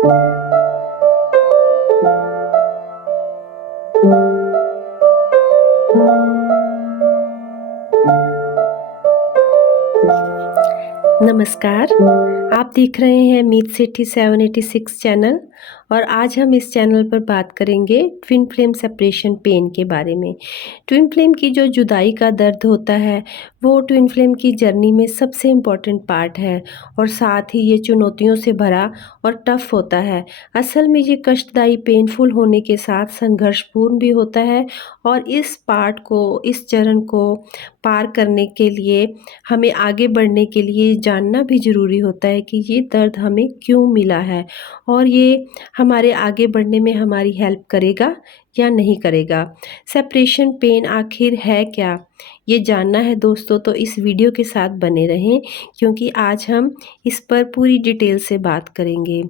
नमस्कार, आप देख रहे हैं मीत सेठी 786 चैनल और आज हम इस चैनल पर बात करेंगे ट्विन फ्लेम सेपरेशन पेन के बारे में। ट्विन फ्लेम की जो जुदाई का दर्द होता है, वो ट्विन फ्लेम की जर्नी में सबसे इम्पॉर्टेंट पार्ट है और साथ ही ये चुनौतियों से भरा और टफ होता है। असल में ये कष्टदायी पेनफुल होने के साथ संघर्षपूर्ण भी होता है और इस चरण को पार करने के लिए हमें आगे बढ़ने के लिए जानना भी ज़रूरी होता है कि ये दर्द हमें क्यों मिला है और ये हमारे आगे बढ़ने में हमारी हेल्प करेगा या नहीं करेगा। सेपरेशन पेन आखिर है क्या? ये जानना है दोस्तों, तो इस वीडियो के साथ बने रहें क्योंकि आज हम इस पर पूरी डिटेल से बात करेंगे।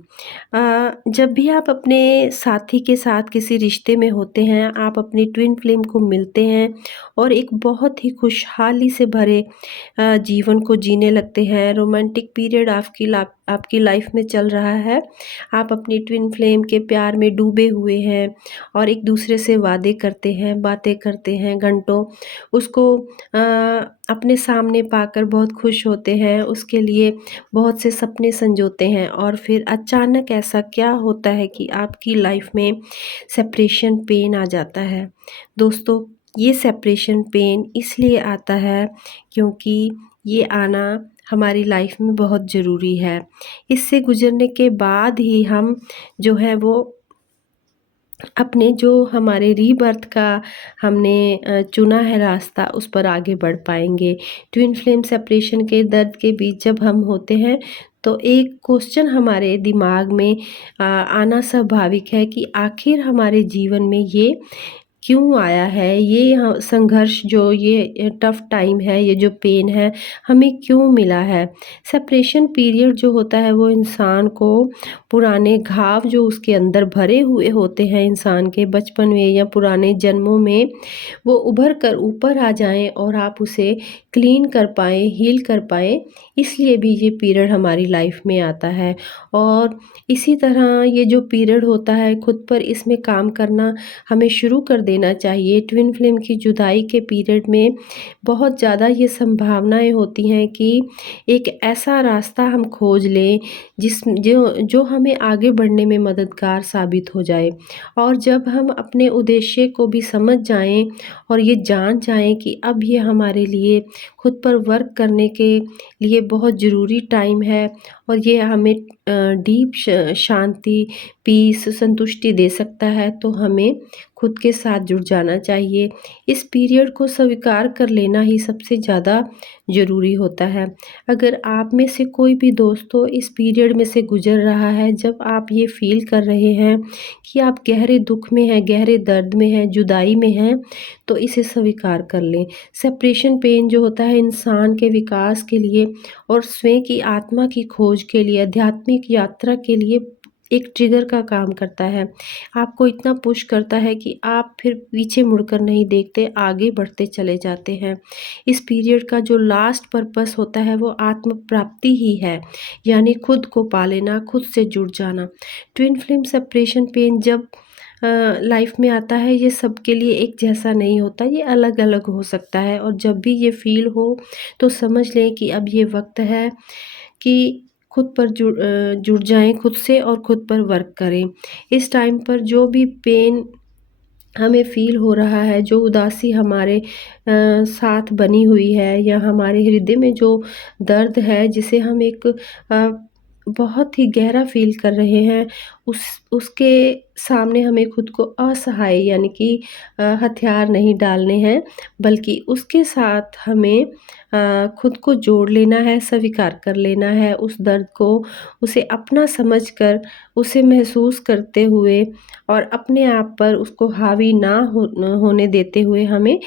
जब भी आप अपने साथी के साथ किसी रिश्ते में होते हैं, आप अपनी ट्विन फ्लेम को मिलते हैं और एक बहुत ही खुशहाली से भरे जीवन को जीने लगते हैं। रोमांटिक पीरियड आपकी लाइफ में चल रहा है। आप अपनी ट्विन फ्लेम के प्यार में डूबे हुए हैं और एक दूसरे से वादे करते हैं, बातें करते हैं घंटों। उसको अपने सामने पाकर बहुत खुश होते हैं, उसके लिए बहुत से सपने संजोते हैं और फिर अचानक ऐसा क्या होता है कि आपकी लाइफ में सेपरेशन पेन आ जाता है। दोस्तों, ये सेपरेशन पेन इसलिए आता है क्योंकि ये आना हमारी लाइफ में बहुत ज़रूरी है। इससे गुज़रने के बाद ही हम जो है वो अपने जो हमारे रीबर्थ का हमने चुना है रास्ता, उस पर आगे बढ़ पाएँगे। ट्विन फ्लेम सेपरेशन के दर्द के बीच जब हम होते हैं, तो एक क्वेश्चन हमारे दिमाग में आना स्वाभाविक है कि आखिर हमारे जीवन में ये क्यों आया है? ये संघर्ष जो ये टफ़ टाइम है, ये जो पेन है, हमें क्यों मिला है? सेपरेशन पीरियड जो होता है वो इंसान को पुराने घाव जो उसके अंदर भरे हुए होते हैं इंसान के बचपन में या पुराने जन्मों में, वो उभर कर ऊपर आ जाएँ और आप उसे क्लीन कर पाएँ, हील कर पाएँ, इसलिए भी ये पीरियड हमारी लाइफ में आता है। और इसी तरह ये जो पीरियड होता है, खुद पर इसमें काम करना हमें शुरू कर देना चाहिए। ट्विन फ्लेम की जुदाई के पीरियड में बहुत ज़्यादा ये संभावनाएँ होती हैं कि एक ऐसा रास्ता हम खोज लें जो हमें आगे बढ़ने में मददगार साबित हो जाए। और जब हम अपने उद्देश्य को भी समझ जाएँ और ये जान जाएँ कि अब ये हमारे लिए खुद पर वर्क करने के लिए बहुत ज़रूरी टाइम है और ये हमें डीप शांति, पीस, संतुष्टि दे सकता है, तो हमें खुद के साथ जुड़ जाना चाहिए। इस पीरियड को स्वीकार कर लेना ही सबसे ज़्यादा ज़रूरी होता है। अगर आप में से कोई भी दोस्तों इस पीरियड में से गुज़र रहा है, जब आप ये फ़ील कर रहे हैं कि आप गहरे दुःख में हैं, गहरे दर्द में हैं, जुदाई में हैं, तो इसे स्वीकार कर लें। सेपरेशन पेन जो होता है इंसान के विकास के लिए और स्वयं की आत्मा की खोज के लिए, आध्यात्मिक यात्रा के लिए एक ट्रिगर का काम करता है। आपको इतना पुश करता है कि आप फिर पीछे मुड़कर नहीं देखते, आगे बढ़ते चले जाते हैं। इस पीरियड का जो लास्ट पर्पस होता है वो आत्म प्राप्ति ही है, यानी खुद को पा लेना, खुद से जुड़ जाना। ट्विन फ्लेम सेपरेशन पेन जब लाइफ में आता है, ये सबके लिए एक जैसा नहीं होता, ये अलग-अलग हो सकता है और जब भी ये फ़ील हो तो समझ लें कि अब ये वक्त है कि खुद पर जुड़ जाएँ खुद से और खुद पर वर्क करें। इस टाइम पर जो भी पेन हमें फ़ील हो रहा है, जो उदासी हमारे साथ बनी हुई है या हमारे हृदय में जो दर्द है जिसे हम एक बहुत ही गहरा फ़ील कर रहे हैं, उसके सामने हमें खुद को असहाय यानी कि हथियार नहीं डालने हैं, बल्कि उसके साथ हमें खुद को जोड़ लेना है, स्वीकार कर लेना है उस दर्द को, उसे अपना समझकर, उसे महसूस करते हुए और अपने आप पर उसको हावी ना होने देते हुए हमें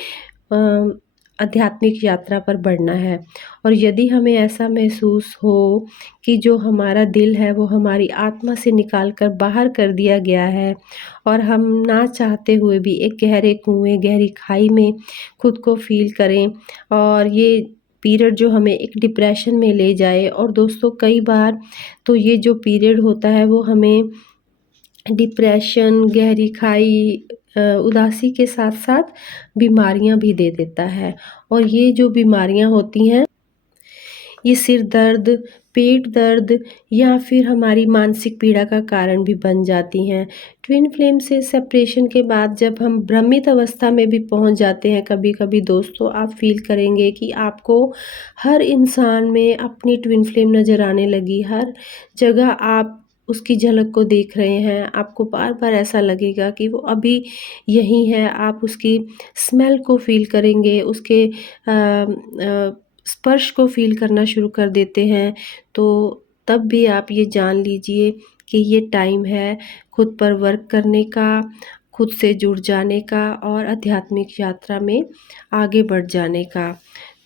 आध्यात्मिक यात्रा पर बढ़ना है। और यदि हमें ऐसा महसूस हो कि जो हमारा दिल है वो हमारी आत्मा से निकाल कर बाहर कर दिया गया है और हम ना चाहते हुए भी एक गहरे कुएँ, गहरी खाई में खुद को फ़ील करें और ये पीरियड जो हमें एक डिप्रेशन में ले जाए। और दोस्तों कई बार तो ये जो पीरियड होता है वो हमें डिप्रेशन, गहरी खाई, उदासी के साथ-साथ बीमारियाँ भी दे देता है। और ये जो बीमारियाँ होती हैं, ये सिर दर्द, पेट दर्द या फिर हमारी मानसिक पीड़ा का कारण भी बन जाती हैं। ट्विन फ्लेम से सेपरेशन के बाद जब हम भ्रमित अवस्था में भी पहुंच जाते हैं कभी-कभी दोस्तों, आप फ़ील करेंगे कि आपको हर इंसान में अपनी ट्विन फ्लेम नज़र आने लगी। हर जगह आप उसकी झलक को देख रहे हैं। आपको बार-बार ऐसा लगेगा कि वो अभी यहीं है। आप उसकी स्मेल को फ़ील करेंगे, उसके स्पर्श को फ़ील करना शुरू कर देते हैं। तो तब भी आप ये जान लीजिए कि ये टाइम है खुद पर वर्क करने का, खुद से जुड़ जाने का और आध्यात्मिक यात्रा में आगे बढ़ जाने का।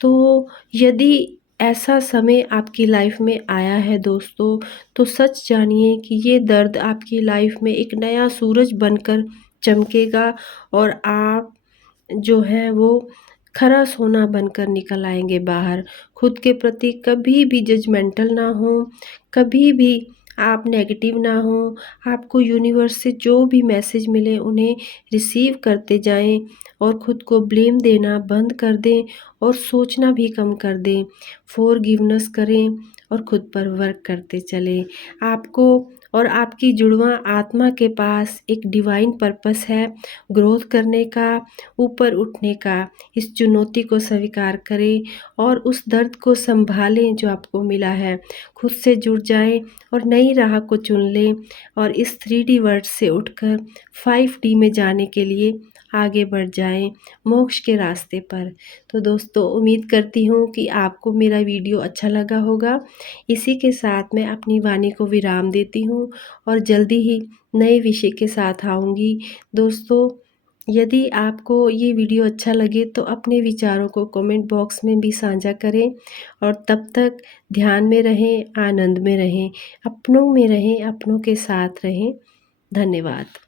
तो यदि ऐसा समय आपकी लाइफ में आया है दोस्तों, तो सच जानिए कि ये दर्द आपकी लाइफ में एक नया सूरज बनकर चमकेगा और आप जो है वो खरा सोना बनकर निकल आएँगे बाहर। खुद के प्रति कभी भी जजमेंटल ना हों, कभी भी आप नेगेटिव ना हों। आपको यूनिवर्स से जो भी मैसेज मिले उन्हें रिसीव करते जाएँ और खुद को ब्लेम देना बंद कर दें और सोचना भी कम कर दें। फ़ॉरगिवनेस करें और खुद पर वर्क करते चलें। आपको और आपकी जुड़वाँ आत्मा के पास एक डिवाइन पर्पस है ग्रोथ करने का, ऊपर उठने का। इस चुनौती को स्वीकार करें और उस दर्द को सँभालें जो आपको मिला है। खुद से जुड़ जाएँ और नई राह को चुन लें और इस 3D वर्ल्ड से उठकर 5D में जाने के लिए आगे बढ़ जाएँ मोक्ष के रास्ते पर। तो दोस्तों उम्मीद करती हूँ कि आपको मेरा वीडियो अच्छा लगा होगा। इसी के साथ मैं अपनी वाणी को विराम देती हूँ और जल्दी ही नए विषय के साथ आऊँगी। दोस्तों यदि आपको ये वीडियो अच्छा लगे तो अपने विचारों को कमेंट बॉक्स में भी साझा करें और तब तक ध्यान में रहें, आनंद में रहें, अपनों में रहें, अपनों के साथ रहें। धन्यवाद।